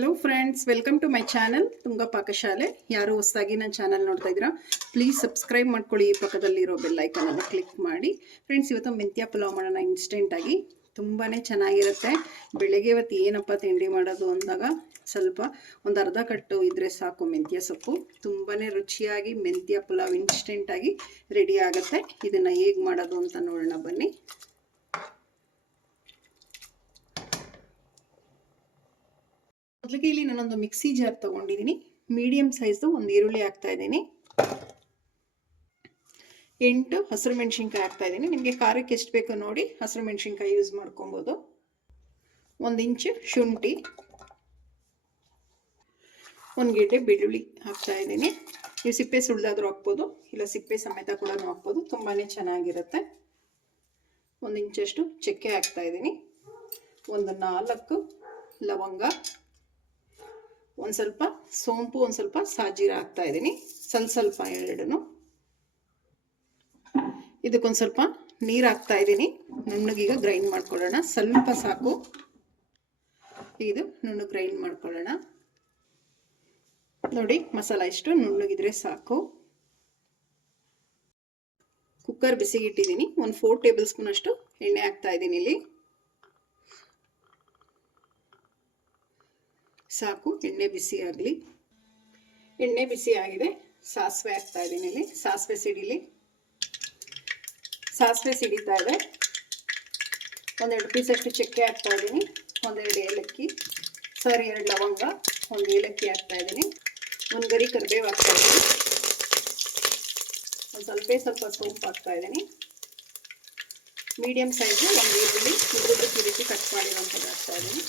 Hello friends, welcome to my channel Tunga Pakashale. ಯಾರು ಹೊಸದಾಗಿ ನನ್ನ ಚಾನಲ್ ನೋಡ್ತಾ ಇದ್ದೀರಾ, ಪ್ಲೀಸ್ ಸಬ್ಸ್ಕ್ರೈಬ್ ಮಾಡ್ಕೊಳ್ಳಿ. ಈ ಪಕ್ಕದಲ್ಲಿರೋ ಬೆಲ್ ಐಕನನ್ನು ಕ್ಲಿಕ್ ಮಾಡಿ. ಫ್ರೆಂಡ್ಸ್, ಇವತ್ತು ಮೆಂತ್ಯ ಪಲಾವ್ ಮಾಡೋಣ ಇನ್ಸ್ಟೆಂಟಾಗಿ. ತುಂಬಾ ಚೆನ್ನಾಗಿರುತ್ತೆ. ಬೆಳಗ್ಗೆ ಇವತ್ತು ಏನಪ್ಪ ತಿಂಡಿ ಮಾಡೋದು ಅಂದಾಗ ಸ್ವಲ್ಪ ಒಂದು ಅರ್ಧ ಕಟ್ಟು ಇದ್ದರೆ ಸಾಕು ಮೆಂತ್ಯ ಸೊಪ್ಪು. ತುಂಬಾ ರುಚಿಯಾಗಿ ಮೆಂತ್ಯ ಪಲಾವ್ ಇನ್ಸ್ಟೆಂಟಾಗಿ ರೆಡಿ ಆಗುತ್ತೆ. ಇದನ್ನು ಹೇಗೆ ಮಾಡೋದು ಅಂತ ನೋಡೋಣ ಬನ್ನಿ. ಮೊದಲಿಗೆ ಇಲ್ಲಿ ನಾನೊಂದು ಮಿಕ್ಸಿ ಜಾರ್ ತೊಗೊಂಡಿದ್ದೀನಿ. ಮೀಡಿಯಮ್ ಸೈಜ್ದು ಒಂದು ಈರುಳ್ಳಿ ಹಾಕ್ತಾಯಿದ್ದೀನಿ. 8 ಹಸಿರು ಮೆಣಸಿನ್ಕಾಯಿ ಹಾಕ್ತಾಯಿದ್ದೀನಿ. ನಿಮಗೆ ಖಾರಕ್ಕೆ ಎಷ್ಟು ಬೇಕೋ ನೋಡಿ ಹಸಿರು ಮೆಣಸಿನ್ಕಾಯಿ ಯೂಸ್ ಮಾಡ್ಕೊಬೋದು. 1 ಇಂಚು ಶುಂಠಿ, 1 ಗೆಡ್ಡೆ ಬೆಳ್ಳುಳ್ಳಿ ಹಾಕ್ತಾಯಿದ್ದೀನಿ. ನೀವು ಸಿಪ್ಪೆ ಸುಳಿದಾದರೂ ಹಾಕ್ಬೋದು, ಇಲ್ಲ ಸಿಪ್ಪೆ ಸಮೇತ ಕೂಡ ಹಾಕ್ಬೋದು. ತುಂಬಾ ಚೆನ್ನಾಗಿರುತ್ತೆ. 1 ಇಂಚಷ್ಟು ಚಕ್ಕೆ ಹಾಕ್ತಾಯಿದ್ದೀನಿ. 4 ಲವಂಗ, ಒಂದು ಸ್ವಲ್ಪ ಸೋಂಪು, ಒಂದು ಸ್ವಲ್ಪ ಸಾಜೀರ ಹಾಕ್ತಾ ಇದ್ದೀನಿ. ಸ್ವಲ್ಪ ಎರಡೂ. ಇದಕ್ಕೊಂದು ಸ್ವಲ್ಪ ನೀರು ಹಾಕ್ತಾ ಇದ್ದೀನಿ. ನುಣ್ಣಗೀಗ ಗ್ರೈಂಡ್ ಮಾಡ್ಕೊಳ್ಳೋಣ. ಸ್ವಲ್ಪ ಸಾಕು, ಇದು ನುಣ್ಣಗೆ ಗ್ರೈಂಡ್ ಮಾಡ್ಕೊಳ್ಳೋಣ. ನೋಡಿ, ಮಸಾಲ ಇಷ್ಟು ನುಣ್ಣಗಿದ್ರೆ ಸಾಕು. ಕುಕ್ಕರ್ ಬಿಸಿಗೆ ಇಟ್ಟಿದ್ದೀನಿ. ಒಂದು 4 ಟೇಬಲ್ ಸ್ಪೂನ್ ಅಷ್ಟು ಎಣ್ಣೆ ಹಾಕ್ತಾ ಇದ್ದೀನಿ. ಇಲ್ಲಿ ಸಾಕು, ಎಣ್ಣೆ ಬಿಸಿ ಆಗಲಿ. ಎಣ್ಣೆ ಬಿಸಿ ಆಗಿದೆ. ಸಾಸಿವೆ ಹಾಕ್ತಾ ಇದ್ದೀನಿ. ಇಲ್ಲಿ ಸಾಸಿವೆ ಸಿಡಿಲಿ. ಸಾಸಿವೆ ಸಿಡಿತಾ ಇದೆ. 1-2 ಪೀಸಷ್ಟು ಚಕ್ಕೆ ಹಾಕ್ತಾ ಇದ್ದೀನಿ. 2 ಏಲಕ್ಕಿ, 2 ಲವಂಗ, 1 ಏಲಕ್ಕಿ ಹಾಕ್ತಾ ಇದ್ದೀನಿ. 1 ಗರಿ ಕರಿಬೇವು ಹಾಕ್ತಾ ಇದ್ದೀನಿ. ಒಂದು ಸ್ವಲ್ಪ ಸೋಂಪು ಹಾಕ್ತಾ ಇದ್ದೀನಿ. ಮೀಡಿಯಮ್ ಸೈಜು 1 ಈರುಳ್ಳಿ ಈ ರೀತಿ ಕಟ್ ಮಾಡಿರುವಂಥದ್ದು ಹಾಕ್ತಾ ಇದ್ದೀನಿ.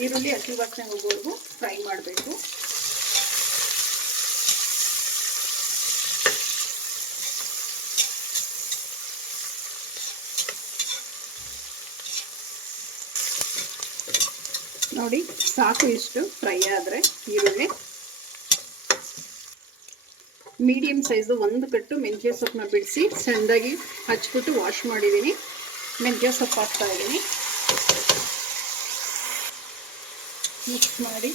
ಈರುಳ್ಳಿ ಹಸಿ ವಾಸನೆ ಹೋಗೋವರೆಗೂ ಫ್ರೈ ಮಾಡಬೇಕು. ನೋಡಿ, ಸಾಕು ಇಷ್ಟು ಫ್ರೈ ಆದರೆ ಈರುಳ್ಳಿ. ಮೀಡಿಯಮ್ ಸೈಜು 1 ಕಟ್ಟು ಮೆಂತ್ಯ ಸೊಪ್ಪನ್ನ ಬಿಡಿಸಿ ಸಣ್ಣದಾಗಿ ಹಚ್ಬಿಟ್ಟು ವಾಶ್ ಮಾಡಿದ್ದೀನಿ. ಮೆಂತ್ಯ ಸೊಪ್ಪು ಹಾಕ್ತಾ ಇದ್ದೀನಿ. ಮಿಕ್ಸ್ ಮಾಡಿ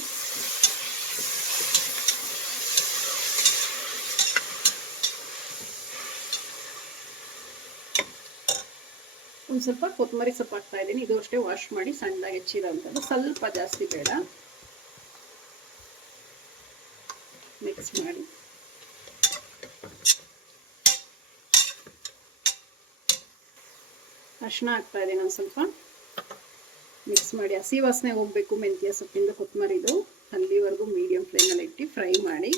ಒಂದು ಸ್ವಲ್ಪ ಕೊತ್ತಂಬರಿ ಸೊಪ್ಪು ಹಾಕ್ತಾ ಇದ್ದೀನಿ. ಇದು ಅಷ್ಟೇ ವಾಶ್ ಮಾಡಿ ಸಣ್ಣದಾಗಿ ಹೆಚ್ಚಿರೋಂಥದ್ದು, ಸ್ವಲ್ಪ ಜಾಸ್ತಿ ಬೇಡ. ಮಿಕ್ಸ್ ಮಾಡಿ ಅರಿಶಿನ ಹಾಕ್ತಾ ಇದ್ದೀನಿ. ಒಂದು ಸ್ವಲ್ಪ ಮಿಕ್ಸ್ ಮಾಡಿ. ಹಸಿ ವಾಸನೆ ಹೋಗಬೇಕು ಮೆಂತ್ಯ ಸೊಪ್ಪಿಂದ, ಕೊತ್ತಂಬರಿದು. ಅಲ್ಲಿವರೆಗೂ ಮೀಡಿಯಮ್ ಫ್ಲೇಮಲ್ಲಿ ಇಟ್ಟು ಫ್ರೈ ಮಾಡಿ.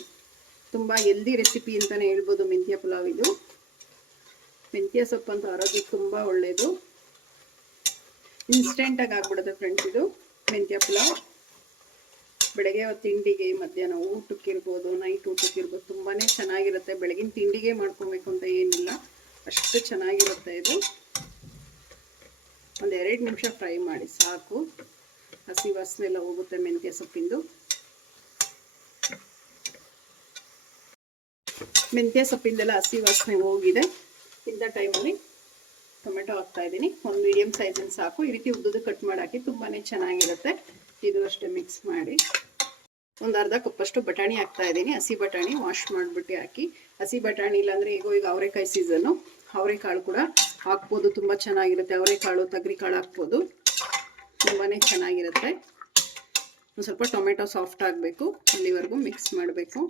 ತುಂಬ ಹೆಲ್ದಿ ರೆಸಿಪಿ ಅಂತಲೇ ಹೇಳ್ಬೋದು ಮೆಂತ್ಯ ಪಲಾವ್ ಇದು. ಮೆಂತ್ಯ ಸೊಪ್ಪು ಅಂತ ಆರೋಗ್ಯಕ್ಕೆ ತುಂಬ ಒಳ್ಳೆಯದು. ಇನ್ಸ್ಟೆಂಟಾಗಿ ಆಗ್ಬಿಡುತ್ತೆ ಫ್ರೆಂಡ್ಸ್ ಇದು ಮೆಂತ್ಯ ಪಲಾವ್. ಬೆಳಗ್ಗೆ ತಿಂಡಿಗೆ, ಮಧ್ಯಾಹ್ನ ಊಟಕ್ಕಿರ್ಬೋದು, ನೈಟ್ ಊಟಕ್ಕಿರ್ಬೋದು, ತುಂಬಾ ಚೆನ್ನಾಗಿರುತ್ತೆ. ಬೆಳಗಿನ ತಿಂಡಿಗೆ ಮಾಡ್ಕೊಬೇಕು ಅಂತ ಏನಿಲ್ಲ, ಅಷ್ಟು ಚೆನ್ನಾಗಿರುತ್ತೆ ಇದು. 1-2 ನಿಮಿಷ ಫ್ರೈ ಮಾಡಿ ಸಾಕು. ಹಸಿ ವಾಸನೆ ಎಲ್ಲ ಹೋಗುತ್ತೆ ಮೆಂತ್ಯ ಸೊಪ್ಪಿಂದು. ಮೆಂತ್ಯ ಸೊಪ್ಪಿಂದೆಲ್ಲ ಹಸಿ ವಾಸನೆ ಹೋಗಿದೆ. ಇಂಥ ಟೈಮಲ್ಲಿ ಟೊಮೆಟೊ ಹಾಕ್ತಾ ಇದ್ದೀನಿ. 1 ಮೀಡಿಯಮ್ ಸೈಜಿನ ಸಾಕು. ಈ ರೀತಿ ಉದ್ದುದು ಕಟ್ ಮಾಡಾಕಿ ತುಂಬಾ ಚೆನ್ನಾಗಿರುತ್ತೆ. ಇದು ಅಷ್ಟೇ ಮಿಕ್ಸ್ ಮಾಡಿ. ಒಂದು ಅರ್ಧ ಕಪ್ಪಷ್ಟು ಬಟಾಣಿ ಹಾಕ್ತಾ ಇದ್ದೀನಿ. ಹಸಿ ಬಟಾಣಿ ವಾಶ್ ಮಾಡಿಬಿಟ್ಟು ಹಾಕಿ. ಹಸಿ ಬಟಾಣಿ ಇಲ್ಲಾಂದರೆ ಈಗ ಅವರೆಕಾಯಿ ಸೀಸನ್ನು, ಅವರೆಕಾಳು ಕೂಡ ಹಾಕ್ಬೋದು, ತುಂಬ ಚೆನ್ನಾಗಿರುತ್ತೆ. ಅವರೆಕಾಳು, ತೊಗರಿಕಾಳು ಹಾಕ್ಬೋದು, ತುಂಬಾ ಚೆನ್ನಾಗಿರುತ್ತೆ. ಒಂದು ಸ್ವಲ್ಪ ಟೊಮೆಟೊ ಸಾಫ್ಟ್ ಆಗಬೇಕು, ಅಲ್ಲಿವರೆಗೂ ಮಿಕ್ಸ್ ಮಾಡಬೇಕು.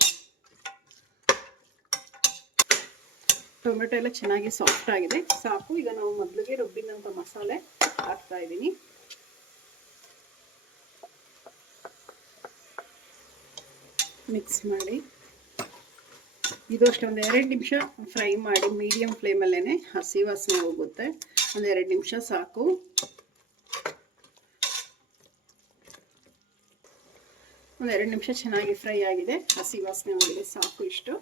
ಟೊಮೆಟೊ ಎಲ್ಲ ಚೆನ್ನಾಗಿ ಸಾಫ್ಟ್ ಆಗಿದೆ, ಸಾಕು. ಈಗ ನಾವು ಮೊದಲಿಗೆ ರುಬ್ಬಿದಂಥ ಮಸಾಲೆ ಹಾಕ್ತಾ ಇದ್ದೀನಿ. ಮಿಕ್ಸ್ ಮಾಡಿ ಇದು ಅಷ್ಟೇ 1-2 ನಿಮಿಷ ಫ್ರೈ ಮಾಡಿ. ಮೀಡಿಯಮ್ ಫ್ಲೇಮಲ್ಲೇ, ಹಸಿ ವಾಸನೆ ಹೋಗುತ್ತೆ. 1-2 ನಿಮಿಷ ಸಾಕು. ಒಂದು 2 ನಿಮಿಷ ಚೆನ್ನಾಗಿ ಫ್ರೈ ಆಗಿದೆ, ಹಸಿ ವಾಸನೆ ಹೋಗಿದೆ, ಸಾಕು ಇಷ್ಟು.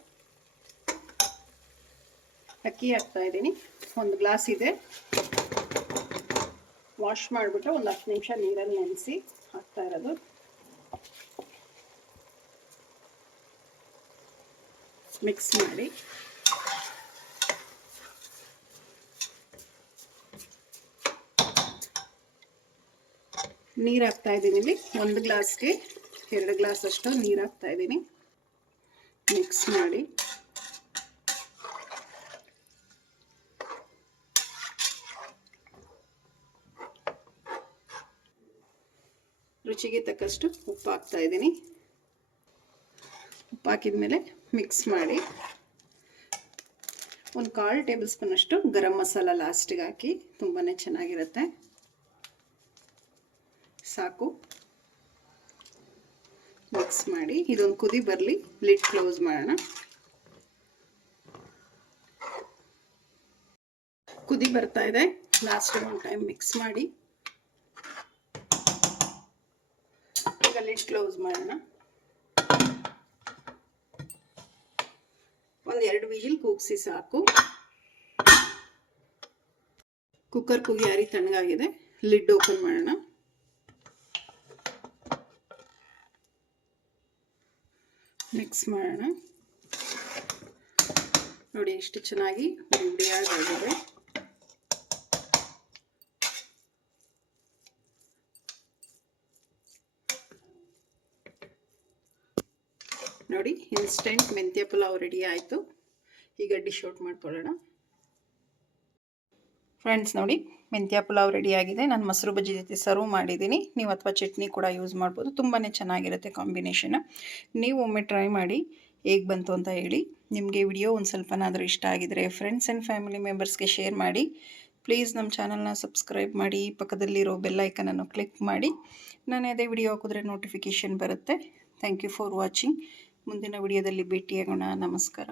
ಅಕ್ಕಿ ಹಾಕ್ತಾ ಇದ್ದೀನಿ. 1 ಗ್ಲಾಸ್ ಇದೆ. ವಾಶ್ ಮಾಡಿಬಿಟ್ಟು ಒಂದು 10 ನಿಮಿಷ ನೀರಲ್ಲಿ ನೆನೆಸಿ ಹಾಕ್ತಾ ಇರೋದು. ಮಿಕ್ಸ್ ಮಾಡಿ ನೀರು ಹಾಕ್ತಾಯಿದ್ದೀನಿ. ಇಲ್ಲಿ 1 ಗ್ಲಾಸ್ಗೆ 2 ಗ್ಲಾಸ್ ಅಷ್ಟು ನೀರು ಹಾಕ್ತಾಯಿದ್ದೀನಿ. ಮಿಕ್ಸ್ ಮಾಡಿ ರುಚಿಗೆ ತಕ್ಕಷ್ಟು ಉಪ್ಪು ಹಾಕ್ತಾಯಿದ್ದೀನಿ. ಉಪ್ಪು ಹಾಕಿದ್ಮೇಲೆ ಮಿಕ್ಸ್ ಮಾಡಿ 1/4 ಟೇಬಲ್ ಸ್ಪೂನ್ ಅಷ್ಟು ಗರಂ ಮಸಾಲ ಲಾಸ್ಟಿಗೆ ಹಾಕಿ ತುಂಬಾ ಚೆನ್ನಾಗಿರುತ್ತೆ. ಸಾಕು. ಮಿಕ್ಸ್ ಮಾಡಿ ಇದೊಂದು ಕುದಿ ಬರಲಿ, ಲಿಡ್ ಕ್ಲೋಸ್ ಮಾಡೋಣ. ಕುದಿ ಬರ್ತಾ ಇದೆ. ಲಾಸ್ಟ್ ಒಂದು ಟೈಮ್ ಮಿಕ್ಸ್ ಮಾಡಿ ಈಗ ಲಿಡ್ ಕ್ಲೋಸ್ ಮಾಡೋಣ. ಒಂದು 2 ವಿಜಿಲ್ ಕೂಗಿಸಿ ಸಾಕು. ಕುಕ್ಕರ್ ಕೂಗಿ ಆರಿ ತಣ್ಣಗಾಗಿದೆ. ಲಿಡ್ ಓಪನ್ ಮಾಡೋಣ. ಮಿಕ್ಸ್ ಮಾಡೋಣ. ನೋಡಿ ಎಷ್ಟು ಚೆನ್ನಾಗಿ ಹುಡಿಯಾಗಿದೆ. ನೋಡಿ ಇನ್ಸ್ಟೆಂಟ್ ಮೆಂತ್ಯ ಪಲಾವ್ ರೆಡಿ ಆಯಿತು. ಈಗ ಡಿಶ್ ಔಟ್ ಮಾಡ್ಕೊಳ್ಳೋಣ. ಫ್ರೆಂಡ್ಸ್ ನೋಡಿ ಮೆಂತ್ಯ ಪಲಾವ್ ರೆಡಿ ಆಗಿದೆ. ನಾನು ಮೊಸರು ಬಜ್ಜಿ ಜೊತೆ ಸರ್ವ್ ಮಾಡಿದ್ದೀನಿ. ನೀವು ಅಥವಾ ಚಟ್ನಿ ಕೂಡ ಯೂಸ್ ಮಾಡ್ಬೋದು. ತುಂಬಾ ಚೆನ್ನಾಗಿರುತ್ತೆ ಕಾಂಬಿನೇಷನ್. ನೀವು ಒಮ್ಮೆ ಟ್ರೈ ಮಾಡಿ ಹೇಗೆ ಬಂತು ಅಂತ ಹೇಳಿ. ನಿಮಗೆ ವಿಡಿಯೋ ಒಂದು ಸ್ವಲ್ಪನಾದರೂ ಇಷ್ಟ ಆಗಿದರೆ ಫ್ರೆಂಡ್ಸ್ ಆ್ಯಂಡ್ ಫ್ಯಾಮಿಲಿ ಮೆಂಬರ್ಸ್ಗೆ ಶೇರ್ ಮಾಡಿ. ಪ್ಲೀಸ್ ನಮ್ಮ ಚಾನಲ್ನ ಸಬ್ಸ್ಕ್ರೈಬ್ ಮಾಡಿ. ಪಕ್ಕದಲ್ಲಿರೋ ಬೆಲ್ ಐಕನನ್ನು ಕ್ಲಿಕ್ ಮಾಡಿ. ನಾನು ಅದೇ ವಿಡಿಯೋ ಹಾಕಿದ್ರೆ ನೋಟಿಫಿಕೇಷನ್ ಬರುತ್ತೆ. Thank you for watching. ಮುಂದಿನ ವಿಡಿಯೋದಲ್ಲಿ ಭೇಟಿಯಾಗೋಣ. ನಮಸ್ಕಾರ.